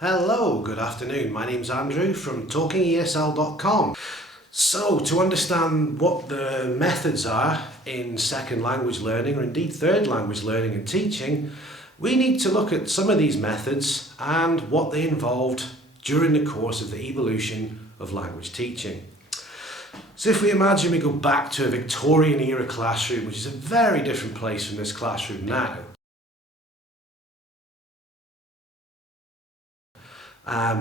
Hello, good afternoon. My name's Andrew from talkingesl.com. So, to understand what the methods are in second language learning, or indeed third language learning and teaching, we need to look at some of these methods and what they involved during the course of the evolution of language teaching. So if we imagine we go back to a Victorian era classroom, which is a very different place from this classroom now.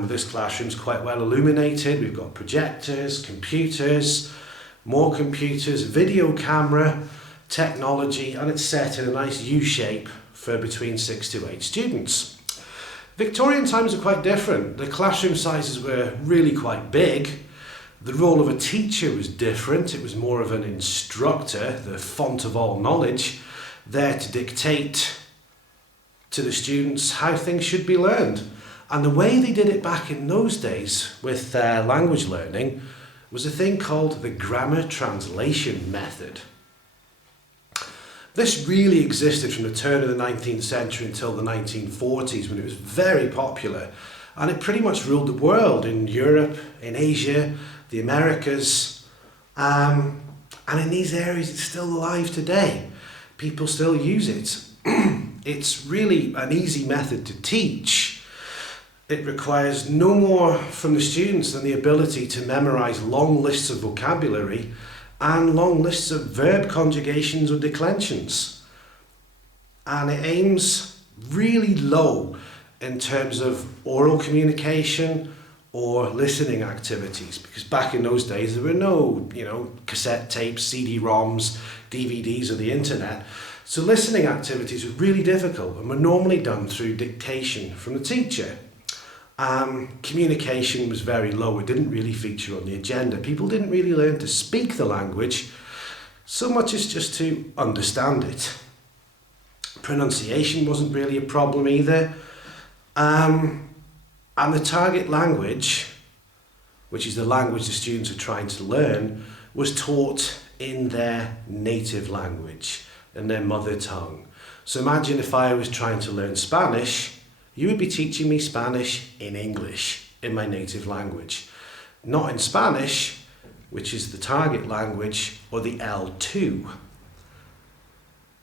This classroom's quite well illuminated. We've got projectors, computers, more computers, video camera, technology, and it's set in a nice U shape for between 6 to 8 students. Victorian times are quite different. The classroom sizes were really quite big. The role of a teacher was different. It was more of an instructor, the font of all knowledge, there to dictate to the students how things should be learned. And the way they did it back in those days with language learning was a thing called the grammar translation method. This really existed from the turn of the 19th century until the 1940s, when it was very popular, and it pretty much ruled the world in Europe, in Asia, the Americas, and in these areas it's still alive today. People still use it. It's really an easy method to teach. It requires no more from the students than the ability to memorize long lists of vocabulary and long lists of verb conjugations or declensions. And it aims really low in terms of oral communication or listening activities, because back in those days there were no, cassette tapes, CD-ROMs, DVDs or the internet. So listening activities were really difficult and were normally done through dictation from the teacher. Communication was very low. It didn't really feature on the agenda. People didn't really learn to speak the language so much as just to understand it. Pronunciation wasn't really a problem either. And the target language, which is the language the students are trying to learn, was taught in their native language, in their mother tongue. So imagine if I was trying to learn Spanish, you would be teaching me Spanish in English, in my native language. Not in Spanish, which is the target language, or the L2.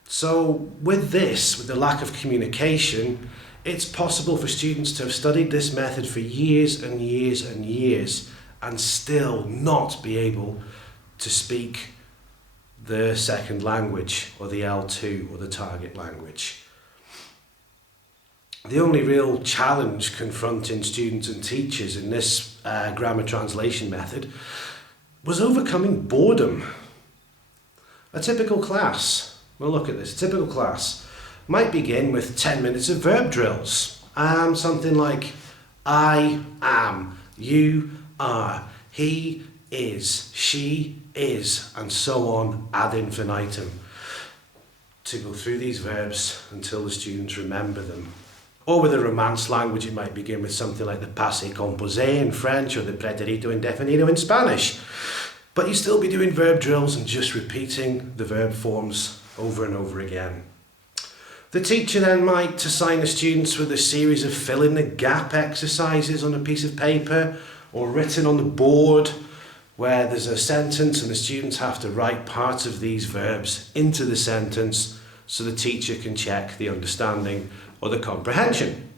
So with the lack of communication, it's possible for students to have studied this method for years and years and years and still not be able to speak the second language, or the L2, or the target language. The only real challenge confronting students and teachers in this grammar translation method was overcoming boredom. A typical class, we'll look at this, a typical class might begin with 10 minutes of verb drills. Something like, I am, you are, he is, she is, and so on ad infinitum, to go through these verbs until the students remember them. Or with a Romance language, it might begin with something like the passé composé in French or the pretérito indefinido in Spanish. But you still be doing verb drills and just repeating the verb forms over and over again. The teacher then might assign the students with a series of fill-in-the-gap exercises on a piece of paper or written on the board, where there's a sentence and the students have to write parts of these verbs into the sentence so the teacher can check the understanding or the comprehension.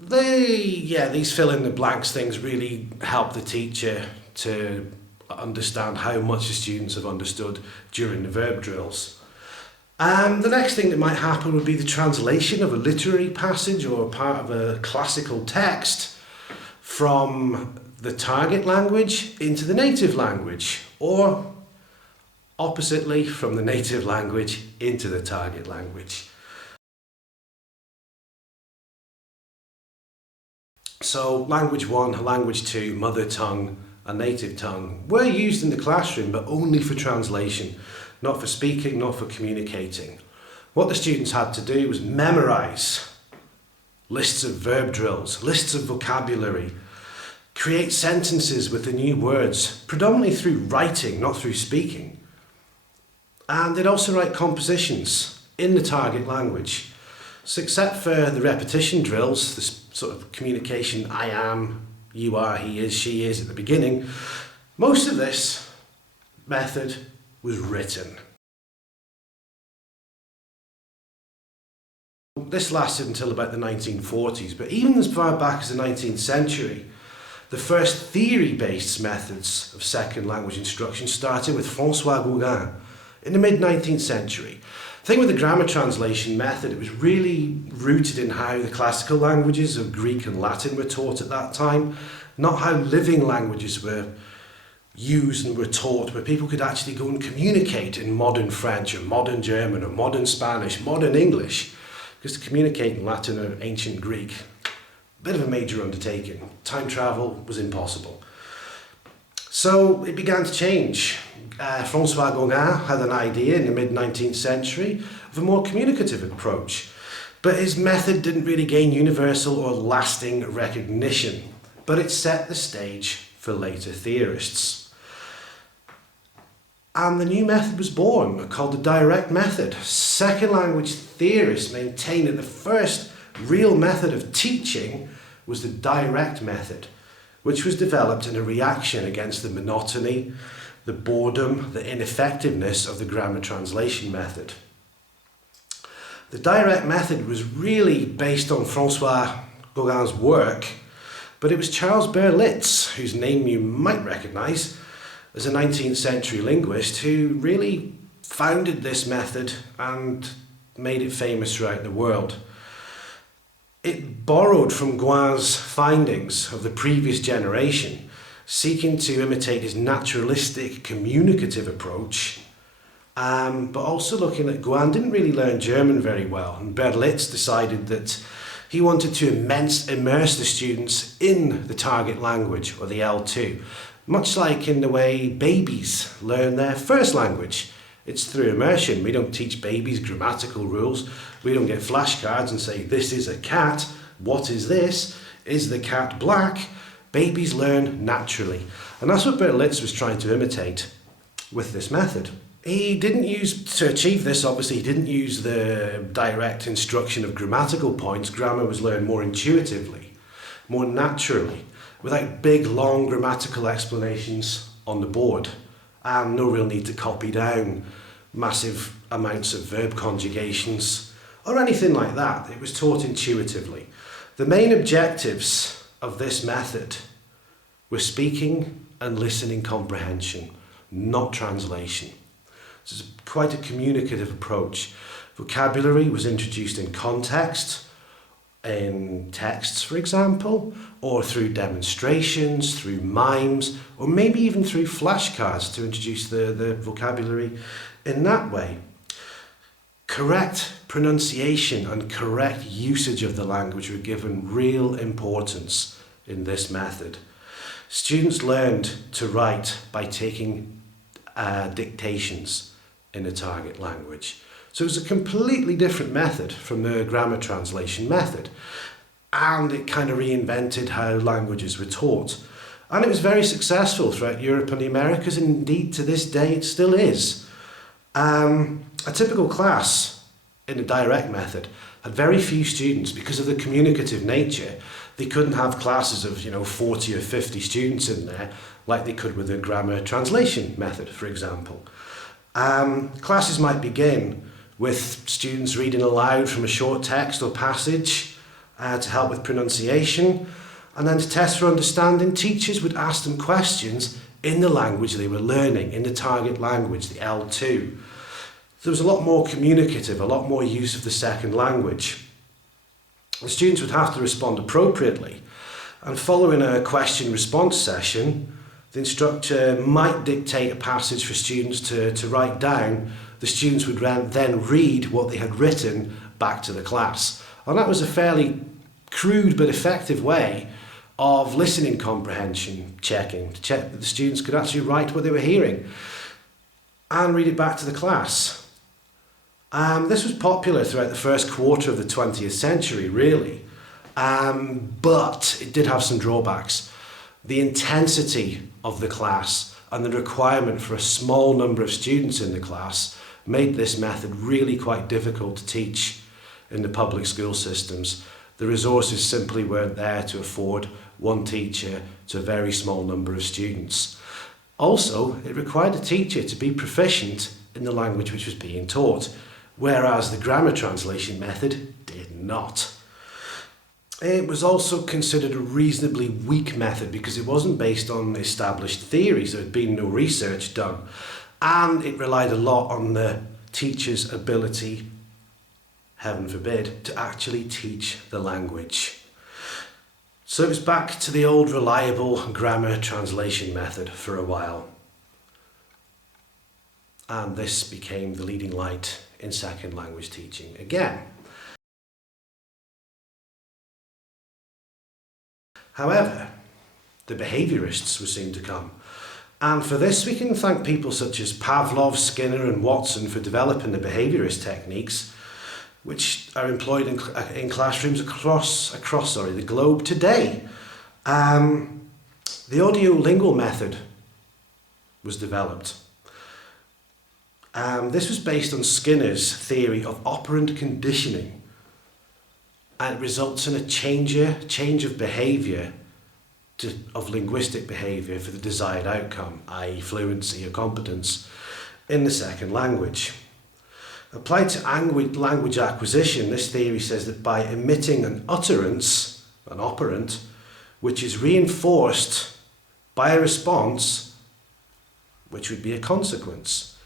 These fill-in-the-blanks things really help the teacher to understand how much the students have understood during the verb drills. The next thing that might happen would be the translation of a literary passage or part of a classical text from the target language into the native language, or oppositely, from the native language into the target language. So language 1, language 2, mother tongue and native tongue were used in the classroom, but only for translation, not for speaking, not for communicating. What the students had to do was memorize lists of verb drills, lists of vocabulary, create sentences with the new words, predominantly through writing, not through speaking. And they'd also write compositions in the target language. So except for the repetition drills, this sort of communication, I am, you are, he is, she is at the beginning, most of this method was written. This lasted until about the 1940s, but even as far back as the 19th century, the first theory-based methods of second language instruction started with François Gauguin in the mid-19th century. The thing with the grammar translation method, it was really rooted in how the classical languages of Greek and Latin were taught at that time, not how living languages were used and were taught, where people could actually go and communicate in modern French or modern German or modern Spanish, modern English. Because to communicate in Latin or ancient Greek, a bit of a major undertaking. Time travel was impossible. So it began to change. François Gauguin had an idea in the mid-19th century of a more communicative approach, but his method didn't really gain universal or lasting recognition, but it set the stage for later theorists. And the new method was born, called the direct method. Second language theorists maintained that the first real method of teaching was the direct method, which was developed in a reaction against the monotony, the boredom, the ineffectiveness of the grammar translation method. The direct method was really based on François Gauguin's work, but it was Charles Berlitz, whose name you might recognise, as a 19th century linguist who really founded this method and made it famous throughout the world. It borrowed from Gauguin's findings of the previous generation, seeking to imitate his naturalistic communicative approach, but also looking at Gauguin didn't really learn German very well, and Berlitz decided that he wanted to immerse the students in the target language, or the L2, much like in the way babies learn their first language. It's through immersion. We don't teach babies grammatical rules. We don't get flashcards and say, this is a cat. What is this? Is the cat black? Babies learn naturally. And that's what Berlitz was trying to imitate with this method. He didn't to achieve this, obviously, he didn't use the direct instruction of grammatical points. Grammar was learned more intuitively, more naturally, without big, long grammatical explanations on the board, and no real need to copy down massive amounts of verb conjugations or anything like that. It was taught intuitively. The main objectives of this method were speaking and listening comprehension, not translation. This is quite a communicative approach. Vocabulary was introduced in context, in texts, for example, or through demonstrations, through mimes, or maybe even through flashcards to introduce the vocabulary in that way. Correct pronunciation and correct usage of the language were given real importance in this method. Students learned to write by taking dictations in a target language. So it was a completely different method from the grammar translation method, and it kind of reinvented how languages were taught. And it was very successful throughout Europe and the Americas, and indeed to this day it still is. A typical class in the direct method had very few students because of the communicative nature. They couldn't have classes of 40 or 50 students in there like they could with the grammar translation method, for example. Classes might begin with students reading aloud from a short text or passage to help with pronunciation, and then to test for understanding, teachers would ask them questions in the language they were learning, in the target language, the L2. There was a lot more communicative, a lot more use of the second language. The students would have to respond appropriately, and following a question-response session, the instructor might dictate a passage for students to write down. The students would then read what they had written back to the class. And that was a fairly crude but effective way of listening comprehension checking, to check that the students could actually write what they were hearing and read it back to the class. This was popular throughout the first quarter of the 20th century, really, but it did have some drawbacks. The intensity of the class and the requirement for a small number of students in the class made this method really quite difficult to teach in the public school systems. The resources simply weren't there to afford one teacher to a very small number of students. Also, it required a teacher to be proficient in the language which was being taught, whereas the grammar translation method did not. It was also considered a reasonably weak method because it wasn't based on established theories. There had been no research done, and it relied a lot on the teacher's ability, heaven forbid, to actually teach the language. So it was back to the old reliable grammar translation method for a while. And this became the leading light in second language teaching again. However, the behaviorists were soon to come. And for this we can thank people such as Pavlov, Skinner and Watson for developing the behaviorist techniques, which are employed in classrooms across the globe today. The audiolingual method was developed. This was based on Skinner's theory of operant conditioning, and it results in a change of behaviour of linguistic behaviour for the desired outcome, i.e. fluency or competence in the second language. Applied to language acquisition, this theory says that by emitting an utterance, an operant, which is reinforced by a response, which would be a consequence.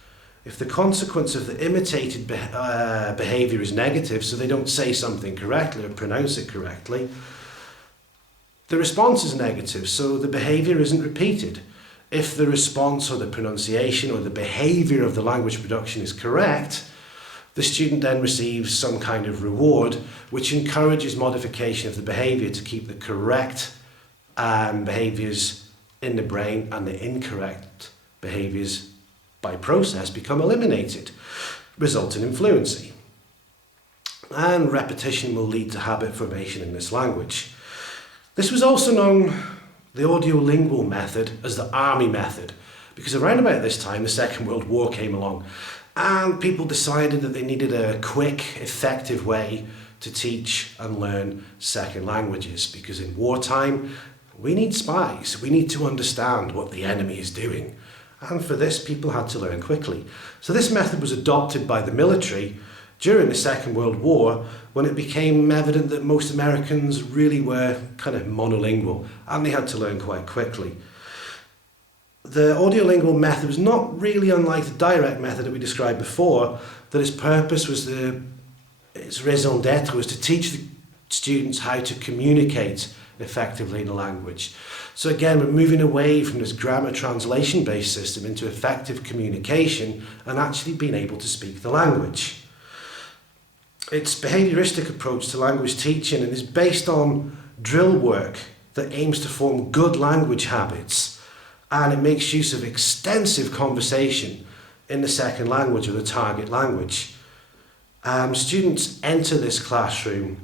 If the consequence of the imitated behaviour is negative, so they don't say something correctly or pronounce it correctly, the response is negative, so the behaviour isn't repeated. If the response or the pronunciation or the behaviour of the language production is correct, the student then receives some kind of reward which encourages modification of the behaviour to keep the correct behaviours in the brain, and the incorrect behaviours by process become eliminated, resulting in fluency. And repetition will lead to habit formation in this language. This was also known, the audiolingual method, as the army method, because around about this time the Second World War came along and people decided that they needed a quick, effective way to teach and learn second languages, because in wartime we need spies, we need to understand what the enemy is doing, and for this people had to learn quickly. So this method was adopted by the military during the Second World War, when it became evident that most Americans really were kind of monolingual and they had to learn quite quickly. The audiolingual method was not really unlike the direct method that we described before, that its purpose was its raison d'etre was to teach the students how to communicate effectively in a language. So again, we're moving away from this grammar translation based system into effective communication and actually being able to speak the language. Its behavioristic approach to language teaching and is based on drill work that aims to form good language habits, and it makes use of extensive conversation in the second language or the target language. Students enter this classroom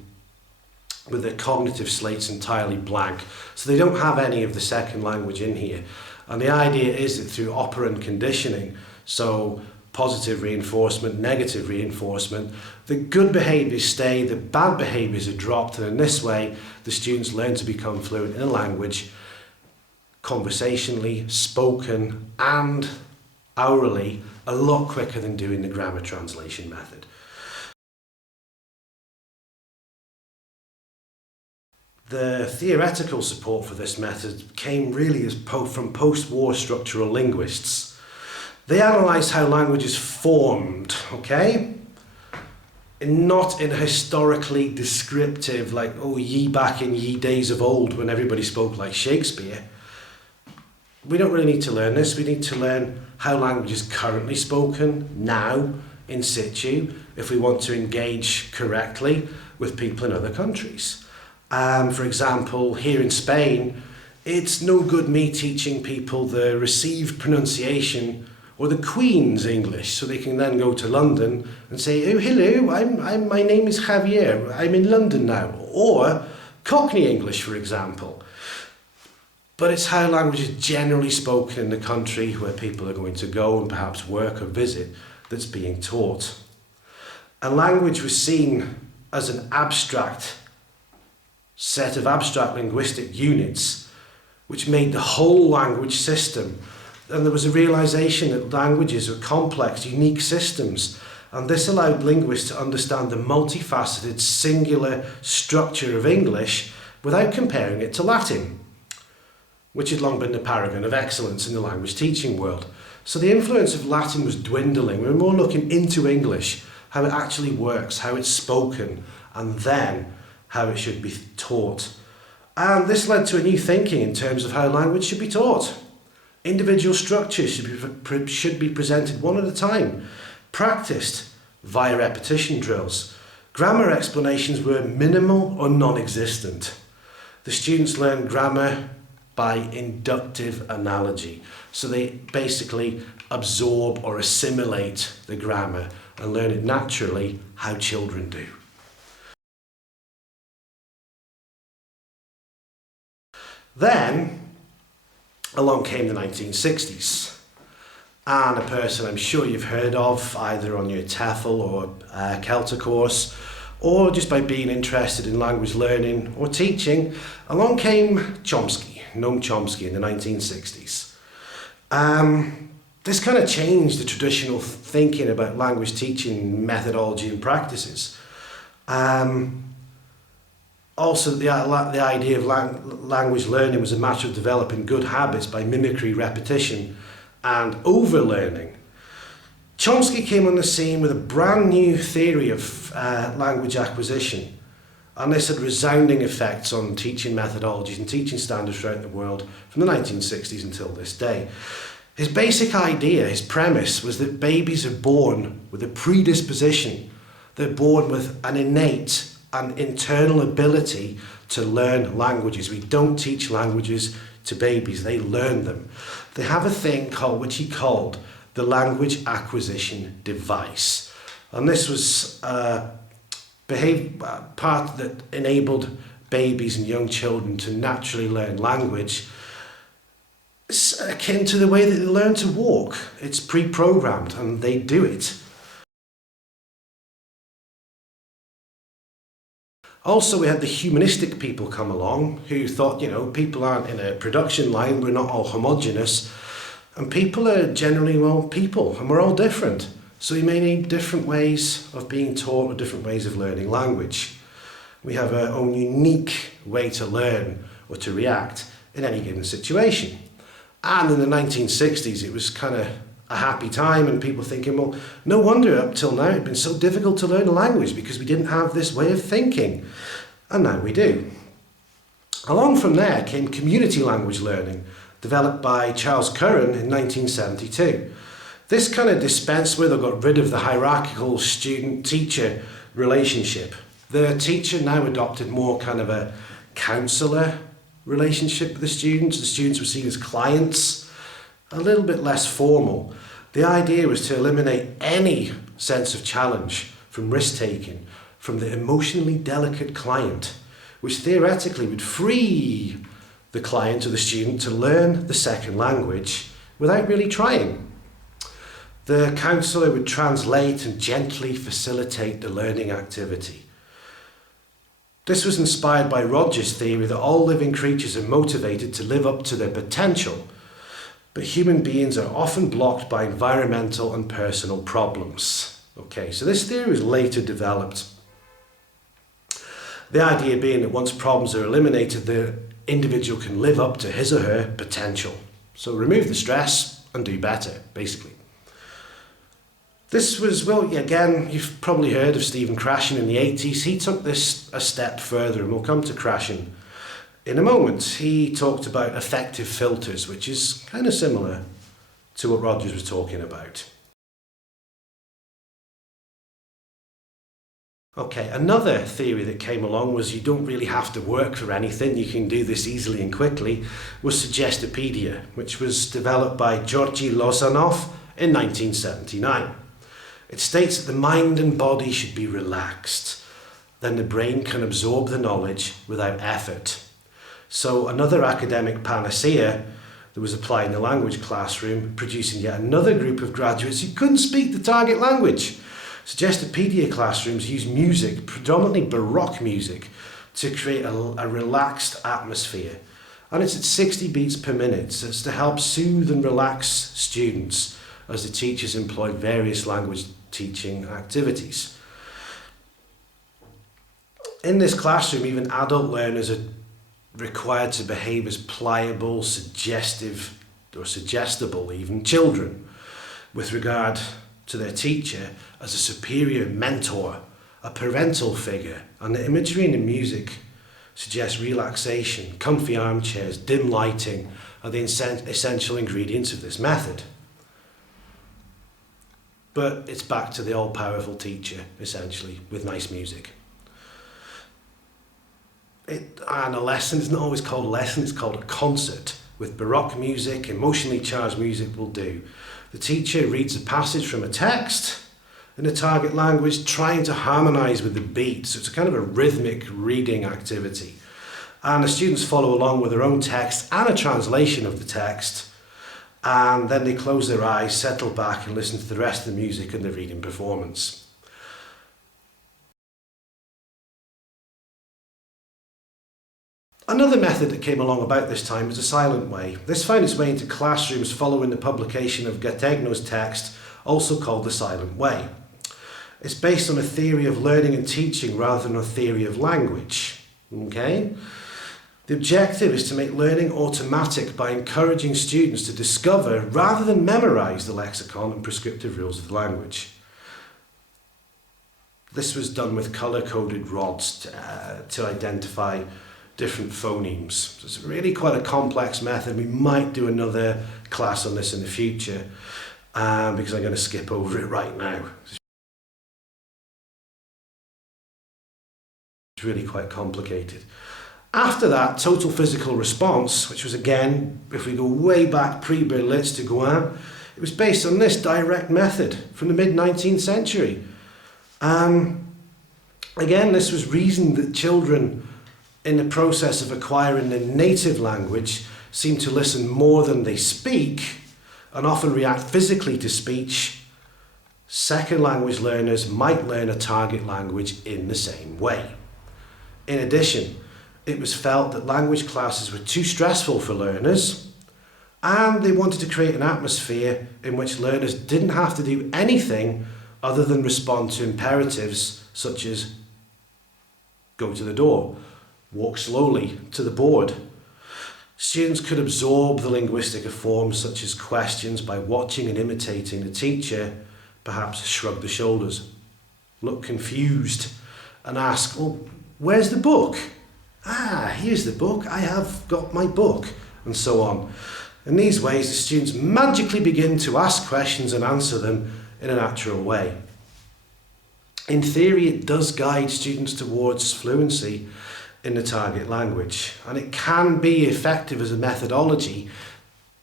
with their cognitive slates entirely blank, so they don't have any of the second language in here. And the idea is that through operant conditioning, so positive reinforcement, negative reinforcement, the good behaviours stay, the bad behaviours are dropped, and in this way the students learn to become fluent in a language conversationally, spoken and orally a lot quicker than doing the grammar translation method. The theoretical support for this method came really from post-war structural linguists. They analysed how language is formed, okay? And not in a historically descriptive, like, oh, ye back in ye days of old when everybody spoke like Shakespeare. We don't really need to learn this. We need to learn how language is currently spoken, now, in situ, if we want to engage correctly with people in other countries. For example, here in Spain, it's no good me teaching people the received pronunciation or the Queen's English, so they can then go to London and say, oh, hello, my name is Javier, I'm in London now. Or Cockney English, for example. But it's how language is generally spoken in the country where people are going to go and perhaps work or visit that's being taught. And language was seen as an abstract set of abstract linguistic units which made the whole language system. And there was a realization that languages are complex, unique systems, and this allowed linguists to understand the multifaceted, singular structure of English without comparing it to Latin, which had long been the paragon of excellence in the language teaching world. So the influence of Latin was dwindling. We were more looking into English, how it actually works, how it's spoken, and then how it should be taught. And this led to a new thinking in terms of how language should be taught. Individual structures should be presented one at a time, practiced via repetition drills. Grammar explanations were minimal or non-existent. The students learned grammar by inductive analogy. So they basically absorb or assimilate the grammar and learn it naturally, how children do. Then along came the 1960s, and a person I'm sure you've heard of either on your TEFL or Celta course, or just by being interested in language learning or teaching. Along came Chomsky, Noam Chomsky, in the 1960s. This kind of changed the traditional thinking about language teaching methodology and practices. Also, the idea of language learning was a matter of developing good habits by mimicry, repetition, and overlearning. Chomsky came on the scene with a brand new theory of language acquisition, and this had resounding effects on teaching methodologies and teaching standards throughout the world from the 1960s until this day. His basic idea, his premise, was that babies are born with a predisposition. They're born with an innate and internal ability to learn languages. We don't teach languages to babies, they learn them. They have a thing which he called the language acquisition device. And this was a part that enabled babies and young children to naturally learn language. It's akin to the way that they learn to walk. It's pre-programmed and they do it. Also, we had the humanistic people come along who thought, people aren't in a production line, we're not all homogenous, and people are generally, people, and we're all different. So we may need different ways of being taught or different ways of learning language. We have our own unique way to learn or to react in any given situation. And in the 1960s, it was kind of a happy time, and people thinking, no wonder up till now it had been so difficult to learn a language because we didn't have this way of thinking. And now we do. Along from there came community language learning, developed by Charles Curran in 1972. This kind of dispensed with or got rid of the hierarchical student-teacher relationship. The teacher now adopted more kind of a counsellor relationship with the students. The students were seen as clients, a little bit less formal. The idea was to eliminate any sense of challenge from risk-taking from the emotionally delicate client, which theoretically would free the client or the student to learn the second language without really trying. The counsellor would translate and gently facilitate the learning activity. This was inspired by Rogers' theory that all living creatures are motivated to live up to their potential, but human beings are often blocked by environmental and personal problems. Okay, so this theory was later developed. The idea being that once problems are eliminated, the individual can live up to his or her potential. So remove the stress and do better, basically. This was, again, you've probably heard of Stephen Krashen in the 80s. He took this a step further, and we'll come to Krashen in a moment. He talked about affective filters, which is kind of similar to what Rogers was talking about. Okay, another theory that came along was you don't really have to work for anything, you can do this easily and quickly, was Suggestopedia, which was developed by Georgy Lozanov in 1979. It states that the mind and body should be relaxed, then the brain can absorb the knowledge without effort. So another academic panacea that was applied in the language classroom, producing yet another group of graduates who couldn't speak the target language. Suggestopedia classrooms use music, predominantly Baroque music, to create a relaxed atmosphere. And it's at 60 beats per minute, so it's to help soothe and relax students as the teachers employ various language teaching activities. In this classroom, even adult learners are required to behave as pliable, suggestive, or suggestible even children with regard to their teacher as a superior mentor, a parental figure, and the imagery in the music suggests relaxation. Comfy armchairs, dim lighting are the essential ingredients of this method. But it's back to the all-powerful teacher, essentially, with nice music. And a lesson is not always called a lesson, it's called a concert. With Baroque music, emotionally charged music will do. The teacher reads a passage from a text in the target language, trying to harmonise with the beat. So it's a kind of a rhythmic reading activity. And the students follow along with their own text and a translation of the text. And then they close their eyes, settle back and listen to the rest of the music and the reading performance. Another method that came along about this time was the silent way. This found its way into classrooms following the publication of Gattegno's text, also called the silent way. It's based on a theory of learning and teaching rather than a theory of language. Okay? The objective is to make learning automatic by encouraging students to discover rather than memorise the lexicon and prescriptive rules of the language. This was done with colour-coded rods to identify different phonemes. So it's really quite a complex method. We might do another class on this in the future because I'm going to skip over it right now. It's really quite complicated. After that, total physical response, which was again, if we go way back pre-Berlitz to Gouin, it was based on this direct method from the mid-19th century. Again, this was reasoned that children in the process of acquiring their native language seem to listen more than they speak and often react physically to speech. Second language learners might learn a target language in the same way. In addition, it was felt that language classes were too stressful for learners, and they wanted to create an atmosphere in which learners didn't have to do anything other than respond to imperatives such as go to the door, walk slowly to the board. Students could absorb the linguistic forms such as questions by watching and imitating the teacher, perhaps shrug the shoulders, look confused and ask, "Oh, where's the book? Ah, here's the book, I have got my book," and so on. In these ways, the students magically begin to ask questions and answer them in a natural way. In theory, it does guide students towards fluency in the target language, and it can be effective as a methodology,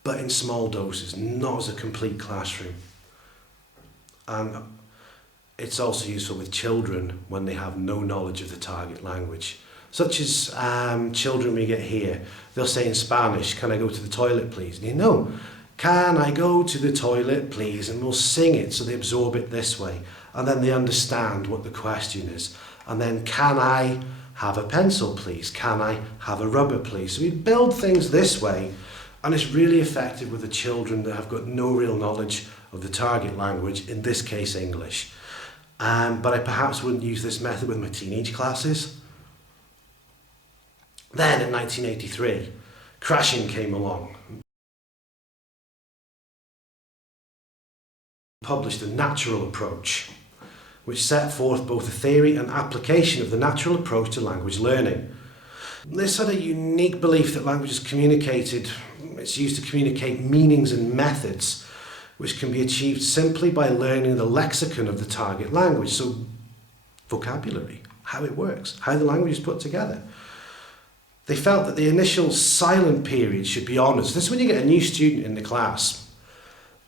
but in small doses, not as a complete classroom. And it's also useful with children when they have no knowledge of the target language, such as children we get here. They'll say in Spanish, "Can I go to the toilet, please?" And you know, "Can I go to the toilet, please?" And we'll sing it so they absorb it this way, and then they understand what the question is. And then, "Can I have a pencil, please? Can I have a rubber, please?" So we build things this way, and it's really effective with the children that have got no real knowledge of the target language, in this case English. But I perhaps wouldn't use this method with my teenage classes. Then in 1983, Crashing came along. Published a natural approach, which set forth both the theory and application of the natural approach to language learning. This had a unique belief that language is communicated, it's used to communicate meanings and methods, which can be achieved simply by learning the lexicon of the target language, so vocabulary, how it works, how the language is put together. They felt that the initial silent period should be honoured. This is when you get a new student in the class,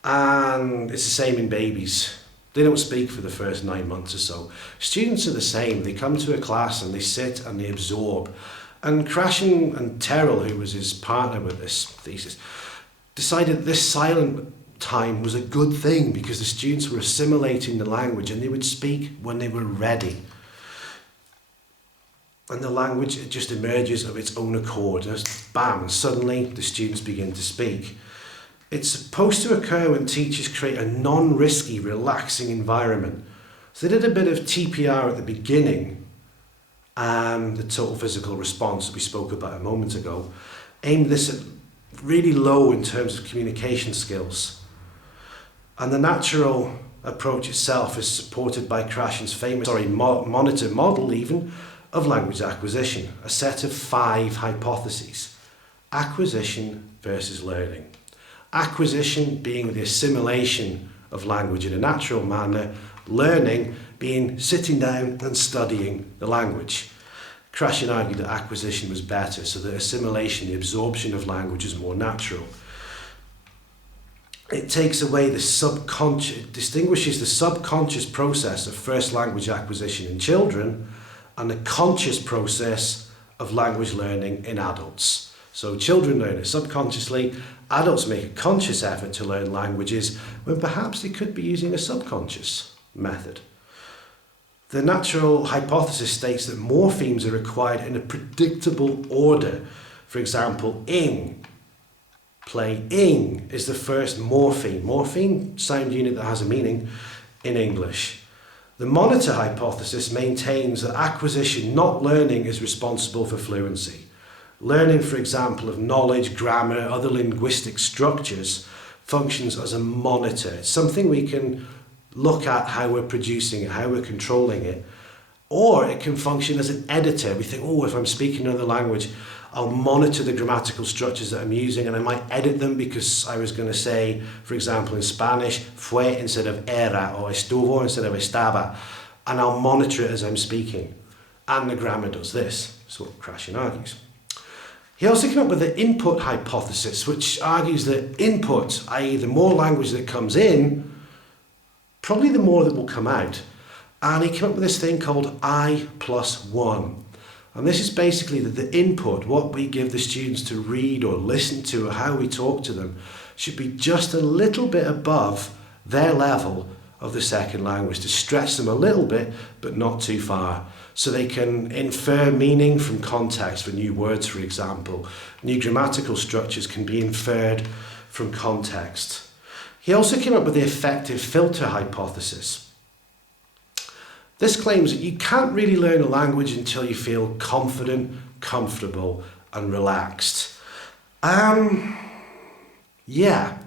and it's the same in babies. They don't speak for the first 9 months or so. Students are the same. They come to a class and they sit and they absorb. And Crashing and Terrell, who was his partner with this thesis, decided this silent time was a good thing because the students were assimilating the language and they would speak when they were ready. And the language, it just emerges of its own accord. Just bam, suddenly the students begin to speak. It's supposed to occur when teachers create a non-risky, relaxing environment. So they did a bit of TPR at the beginning, the total physical response that we spoke about a moment ago, aimed this at really low in terms of communication skills. And the natural approach itself is supported by Krashen's famous monitor model even of language acquisition, a set of 5 hypotheses. Acquisition versus learning. Acquisition being the assimilation of language in a natural manner, learning being sitting down and studying the language. Krashen argued that acquisition was better, so that assimilation, the absorption of language, is more natural. It takes away the subconscious, distinguishes the subconscious process of first language acquisition in children and the conscious process of language learning in adults. So children learn it subconsciously, adults make a conscious effort to learn languages when perhaps they could be using a subconscious method. The natural hypothesis states that morphemes are required in a predictable order. For example, ing, play ing is the first morpheme. Morpheme, sound unit that has a meaning in English. The monitor hypothesis maintains that acquisition, not learning, is responsible for fluency. Learning, for example, of knowledge, grammar, other linguistic structures functions as a monitor. It's something we can look at how we're producing it, how we're controlling it. Or it can function as an editor. We think, oh, if I'm speaking another language, I'll monitor the grammatical structures that I'm using and I might edit them because I was going to say, for example, in Spanish, fue instead of era, or estuvo instead of estaba. And I'll monitor it as I'm speaking. And the grammar does this. That's what Krashen argues. He also came up with the input hypothesis, which argues that input, i.e. the more language that comes in, probably the more that will come out. And he came up with this thing called I+1. And this is basically that the input, what we give the students to read or listen to or how we talk to them, should be just a little bit above their level of the second language, to stretch them a little bit, but not too far. So they can infer meaning from context for new words, for example. New grammatical structures can be inferred from context. He also came up with the effective filter hypothesis. This claims that you can't really learn a language until you feel confident, comfortable, and relaxed. Yeah,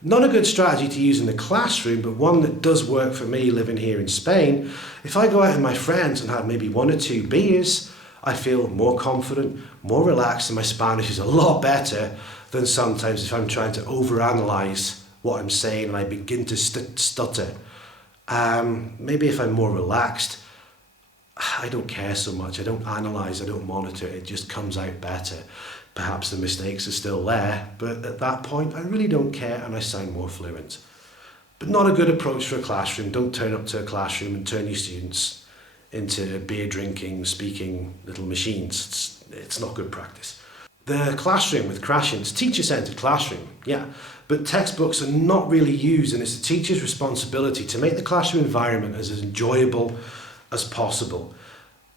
not a good strategy to use in the classroom, but one that does work for me living here in Spain. If I go out with my friends and have maybe 1 or 2 beers, I feel more confident, more relaxed, and my Spanish is a lot better than sometimes if I'm trying to overanalyze what I'm saying and I begin to stutter. Maybe if I'm more relaxed, I don't care so much. I don't analyse, I don't monitor, it just comes out better. Perhaps the mistakes are still there, but at that point I really don't care and I sound more fluent. But not a good approach for a classroom. Don't turn up to a classroom and turn your students into beer drinking, speaking little machines. It's not good practice. The classroom with Krashen, it's teacher-centered classroom, yeah, but textbooks are not really used, and it's the teacher's responsibility to make the classroom environment as enjoyable as possible,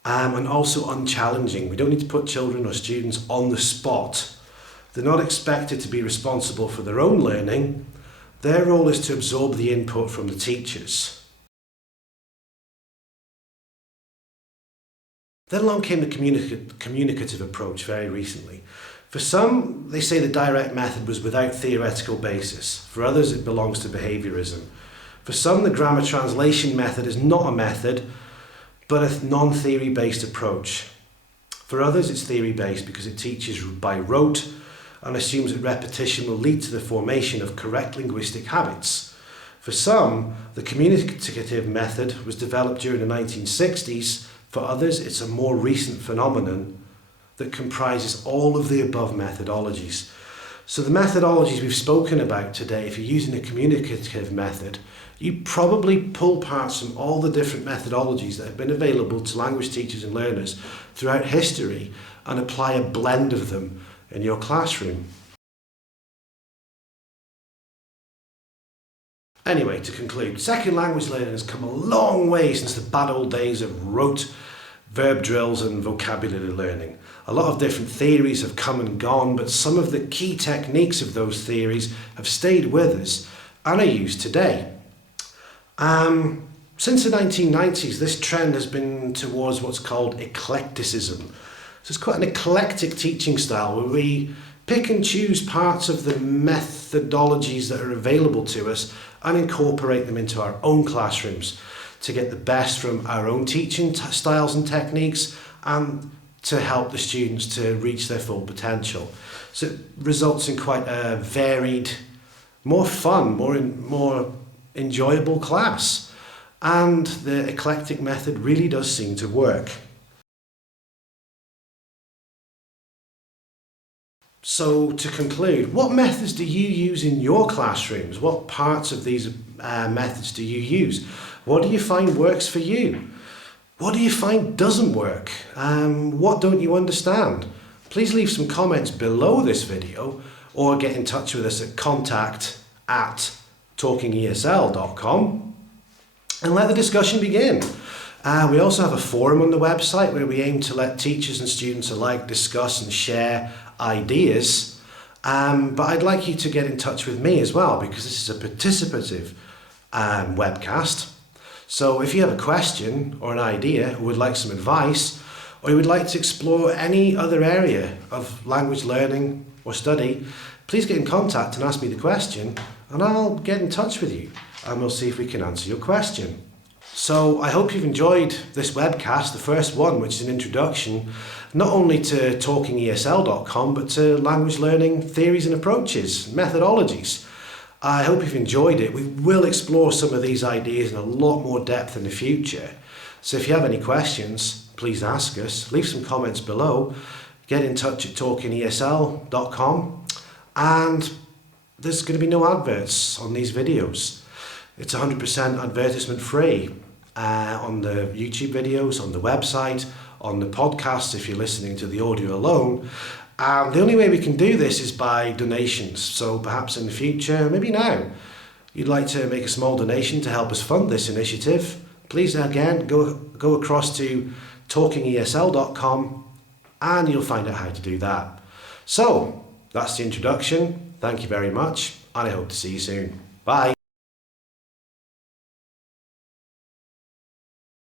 and also unchallenging. We don't need to put children or students on the spot. They're not expected to be responsible for their own learning. Their role is to absorb the input from the teachers. Then along came the communicative approach very recently. For some, they say the direct method was without theoretical basis. For others, it belongs to behaviorism. For some, the grammar translation method is not a method, but a non-theory based approach. For others, it's theory-based because it teaches by rote and assumes that repetition will lead to the formation of correct linguistic habits. For some, the communicative method was developed during the 1960s. For others, it's a more recent phenomenon that comprises all of the above methodologies. So the methodologies we've spoken about today, if you're using a communicative method, you probably pull parts from all the different methodologies that have been available to language teachers and learners throughout history and apply a blend of them in your classroom. Anyway, to conclude, second language learning has come a long way since the bad old days of rote verb drills and vocabulary learning. A lot of different theories have come and gone, but some of the key techniques of those theories have stayed with us and are used today. Since the 1990s, this trend has been towards what's called eclecticism. So it's quite an eclectic teaching style where we pick and choose parts of the methodologies that are available to us and incorporate them into our own classrooms to get the best from our own teaching styles and techniques and to help the students to reach their full potential. So it results in quite a varied, more fun, more enjoyable class. And the eclectic method really does seem to work. So to conclude, what methods do you use in your classrooms? What parts of these methods do you use? What do you find works for you? What do you find doesn't work? What don't you understand? Please leave some comments below this video or get in touch with us at contact@talkingesl.com and let the discussion begin. We also have a forum on the website where we aim to let teachers and students alike discuss and share ideas. But I'd like you to get in touch with me as well, because this is a participative webcast. So if you have a question or an idea, or would like some advice, or you would like to explore any other area of language learning or study, please get in contact and ask me the question, and I'll get in touch with you and we'll see if we can answer your question. So I hope you've enjoyed this webcast, the first one, which is an introduction not only to talkingesl.com but to language learning theories and approaches, methodologies. I hope you've enjoyed it. We will explore some of these ideas in a lot more depth in the future. So if you have any questions, please ask us. Leave some comments below. Get in touch at talkingesl.com, and there's going to be no adverts on these videos. It's 100% advertisement free on the YouTube videos, on the website, on the podcast if you're listening to the audio alone. The only way we can do this is by donations. So perhaps in the future, maybe now, you'd like to make a small donation to help us fund this initiative. Please again go across to talkingesl.com and you'll find out how to do that. So that's the introduction. Thank you very much, and I hope to see you soon. Bye.